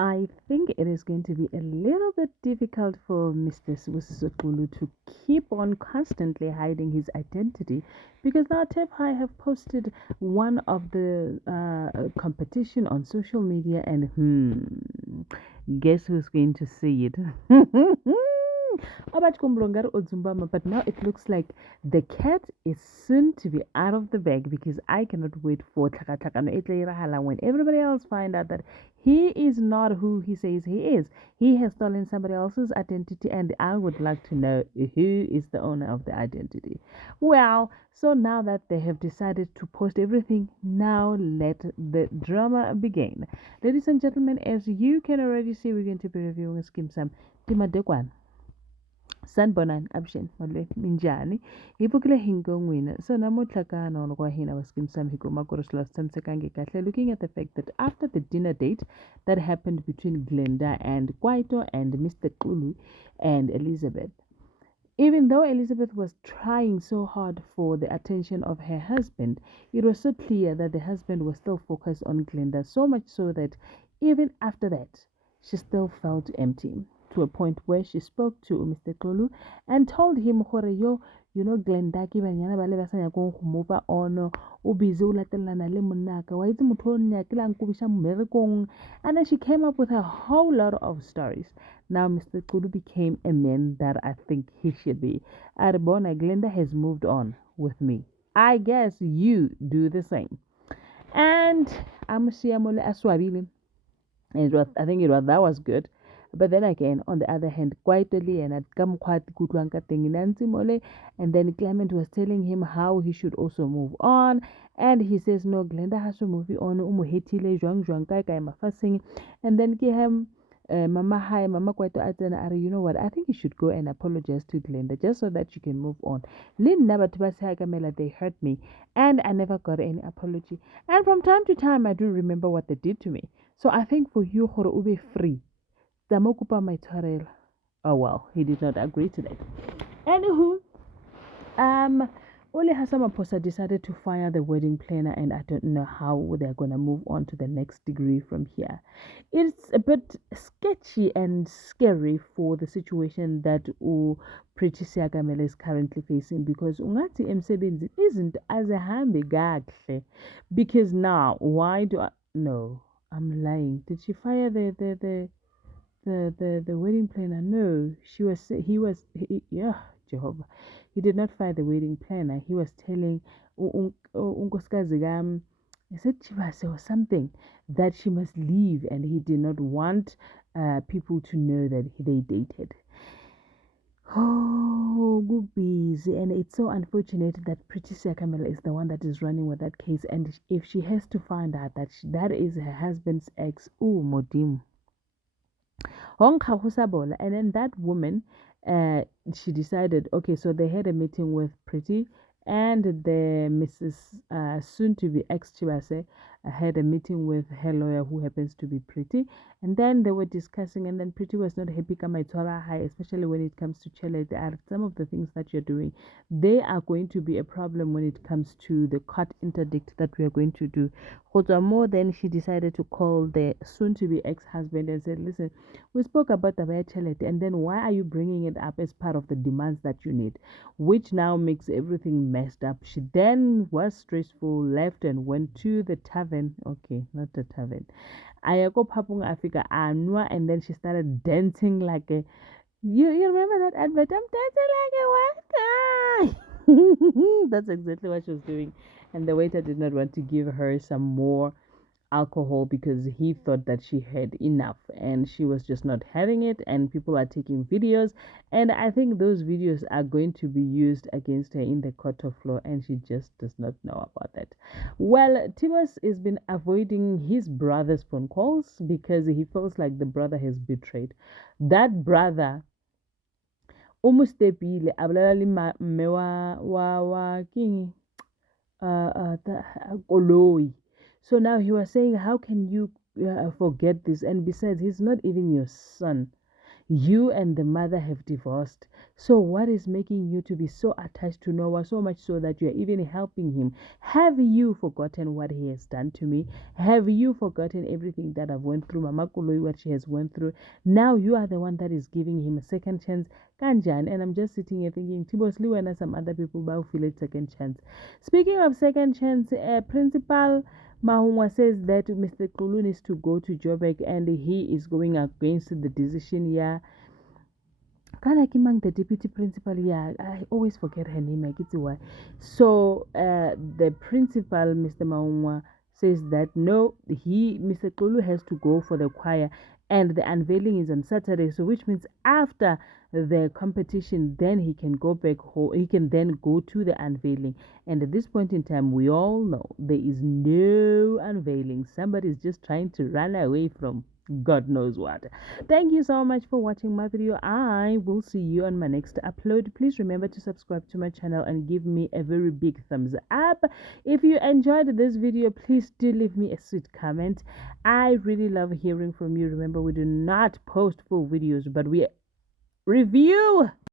I think it is going to be a little bit difficult for Mr. Sibusiso Xulu to keep on constantly hiding his identity because now Tefai have posted one of the competition on social media and guess who's going to see it? Abat Kumblongar Ozumbama, but now it looks like the cat is soon to be out of the bag because I cannot wait for Tlhakatlhakano e tla irahala when everybody else find out that he is not who he says he is. He has stolen somebody else's identity, and I would like to know who is the owner of the identity. Well, so now that they have decided to post everything, now let the drama begin. Ladies and gentlemen, as you can already see, we're going to be reviewing Skim Sam Timadekwan. Sanibonani avuxeni malwe minjhani hi pfukile hi nkongwini so namuntlha ka nono wa hina va Skeem Saam hi kuma ku ri swilo swi tshamisekangi kahle looking at the fact that after the dinner date that happened between Glenda and Kwaito and Mr. Xulu and Elizabeth. Even though Elizabeth was trying so hard for the attention of her husband, it was so clear that the husband was still focused on Glenda, so much so that even after that, she still felt empty. To a point where she spoke to Mr. Xulu and told him, yo, you know, Glenda, ke banyana ba le ba sa nyakong go move on, o busy o latelana le monnaka, wa itse motho o nne ke la nkobisha mmerekong. And then she came up with a whole lot of stories. Now Mr. Xulu became a man that I think he should be. Arbona Glenda has moved on with me. I guess you do the same. And I'm Siamole Aswabili. I think that was good. But then again, on the other hand, quietly and at Kamkwat Kutwanka Tinginansi Mole, and then Clement was telling him how he should also move on. And he says, no, Glenda has to move on. Umuhetile Juang Juang Kai Kai Mafasing. And then Kihem Mama Hi, Mama Kwaito Atana Ari, you know what? I think you should go and apologize to Glenda just so that you can move on. Lynn Nabatubasi Hagamela, they hurt me, and I never got any apology. And from time to time, I do remember what they did to me. So I think for you, Horo Ube free. Tamokupa Maitwarel. Oh well, he did not agree to that. Anywho, Ole Hasamaposa decided to fire the wedding planner, and I don't know how they're gonna move on to the next degree from here. It's a bit sketchy and scary for the situation that Pretty Siagamela is currently facing because Ungati Msebenzi isn't as a hambi gagle. Because now, why do I no? I'm lying. Did she fire the wedding planner? No, yeah, Jehovah. He did not fire the wedding planner. He was telling unkosikazi I said Chivase or something that she must leave, and he did not want people to know that they dated. Oh, good busy. And it's so unfortunate that Pretty Camilla is the one that is running with that case. And if she has to find out that that is her husband's ex, oh, Modim. And then that woman, she decided, okay, so they had a meeting with Pretty and the Mrs. Soon to be ex Chibase had a meeting with her lawyer who happens to be Pretty, and then they were discussing, and then Pretty was not happy high, especially when it comes to Chile. There are some of the things that you're doing, they are going to be a problem when it comes to the court interdict that we are going to do. More then she decided to call the soon to be ex-husband and said, listen, we spoke about the Chelete, and then why are you bringing it up as part of the demands that you need, which now makes everything messed up. She then was stressful, left and went to the tavern. Okay, not the tavern. Ayako Papung Africa Anua, and then she started dancing like a you remember that advert? I'm dancing like a white guy. That's exactly what she was doing. And the waiter did not want to give her some more alcohol because he thought that she had enough and she was just not having it, and people are taking videos, and I think those videos are going to be used against her in the court of law, and she just does not know about that. Well, Timus has been avoiding his brother's phone calls because he feels like the brother has betrayed that brother. Umustepile abolala le mme wa king Koloi. So now he was saying, how can you forget this? And besides, he's not even your son. You and the mother have divorced. So what is making you to be so attached to Noah, so much so that you're even helping him? Have you forgotten what he has done to me? Have you forgotten everything that I've went through? Mama Kuloi, what she has went through. Now you are the one that is giving him a second chance. Kanjan. And I'm just sitting here thinking, Tibosli, when some other people will feel it second chance. Speaking of second chance, Principal Mahungwa says that Mr. Kulu needs to go to Joburg and he is going against the decision. Yeah. Kana Kimang, the deputy principal, yeah, I always forget her name. I get why. So the principal, Mr. Mahungwa, says that no, Mr. Kulu has to go for the choir, and the unveiling is on Saturday. So which means after the competition, then he can go back home. He can then go to the unveiling. And at this point in time, we all know there is no unveiling. Somebody is just trying to run away from God knows what. Thank you so much for watching my video. I will see you on my next upload. Please remember to subscribe to my channel and give me a very big thumbs up. If you enjoyed this video, please do leave me a sweet comment. I really love hearing from you. Remember, we do not post full videos, but we review